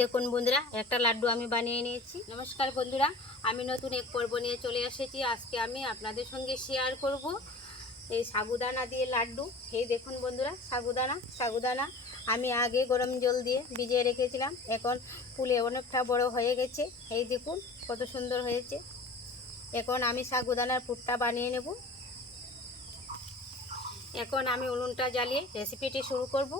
দেখুন বন্ধুরা, একটা লাড্ডু আমি বানিয়ে নিয়েছি। নমস্কার বন্ধুরা, আমি নতুন এক পর্ব নিয়ে চলে এসেছি। আজকে আমি আপনাদের সঙ্গে শেয়ার করব এই সাগুদানা দিয়ে লাড্ডু। এই দেখুন বন্ধুরা, সাগুদানা আমি আগে গরম জল দিয়ে ভিজিয়ে রেখেছিলাম। এখন ফুলে অনেকটা বড় হয়ে গেছে। এই দেখুন কত সুন্দর হয়েছে। এখন আমি সাগুদানার পুরটা বানিয়ে নেব। এখন আমি উনুনটা জ্বালিয়ে রেসিপিটি শুরু করব।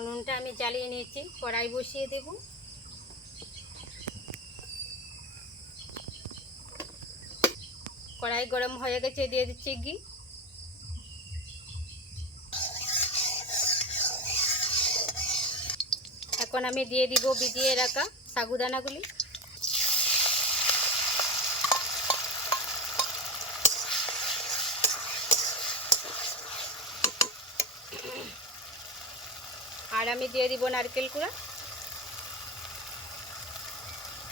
উনুনটা আমি জ্বালিয়ে নিয়েছি, কড়াই বসিয়ে দেব। কড়াই গরম হয়ে গেছে, দিয়ে দিচ্ছি ঘি। এখন আমি দিয়ে দিব ভিজিয়ে রাখা সাগুদানাগুলি। আর আমি দিয়ে দিব নারকেল কুড়া,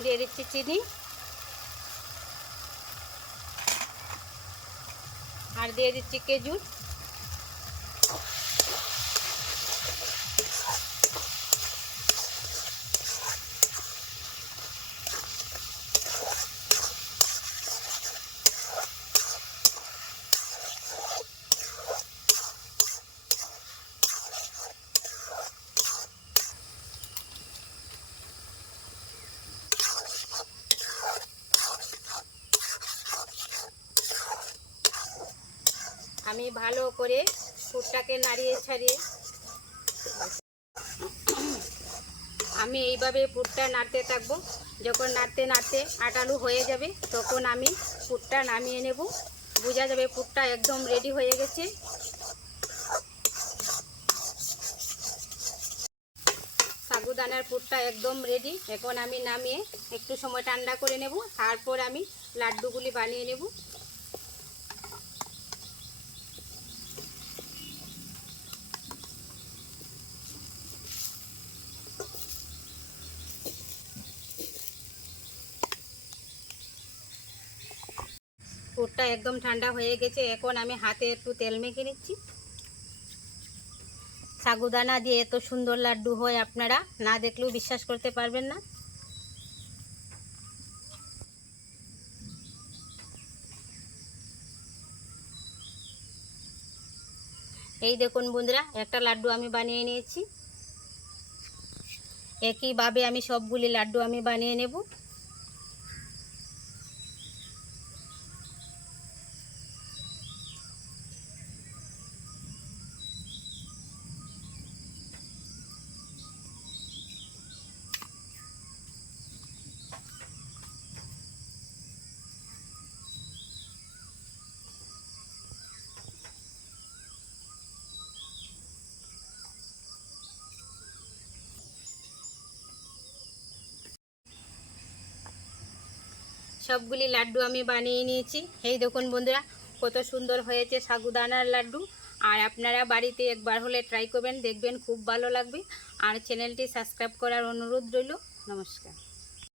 দিয়ে দিচ্ছি চিনি, আর দিয়ে দিচ্ছি খেজুর। আমি ভালো করে পুরটাকে নাড়িয়ে ছাড়িয়ে আমি এইভাবে পুরটা নাড়তে থাকবো। যখন নাড়তে নাড়তে আটালু হয়ে যাবে তখন আমি পুরটা নামিয়ে নেব। বোঝা যাবে পুরটা একদম রেডি হয়ে গেছে। সাগুদানার পুরটা একদম রেডি। এখন আমি নামিয়ে একটু সময় ঠান্ডা করে নেব, তারপর আমি লাড্ডুগুলি বানিয়ে নেব। পুরটা একদম ঠান্ডা হয়ে গেছে। এখন আমি হাতে একটু তেল মেখে নিচ্ছি। সাগুদানা দিয়ে এত সুন্দর লাড্ডু হয়, আপনারা না দেখলেও বিশ্বাস করতে পারবেন না। এই দেখুন বন্ধুরা, একটা লাড্ডু আমি বানিয়ে নিয়েছি। একইভাবে আমি সবগুলি লাড্ডু আমি বানিয়ে নেব। সবগুলি লাড্ডু আমি বানিয়ে নিয়েছি। এই দেখুন বন্ধুরা, কত সুন্দর হয়েছে সাগুদানার লাড্ডু। আর আপনারা বাড়িতে একবার হলে ট্রাই করবেন, দেখবেন খুব ভালো লাগবে। আর চ্যানেলটি সাবস্ক্রাইব করার অনুরোধ রইল। নমস্কার।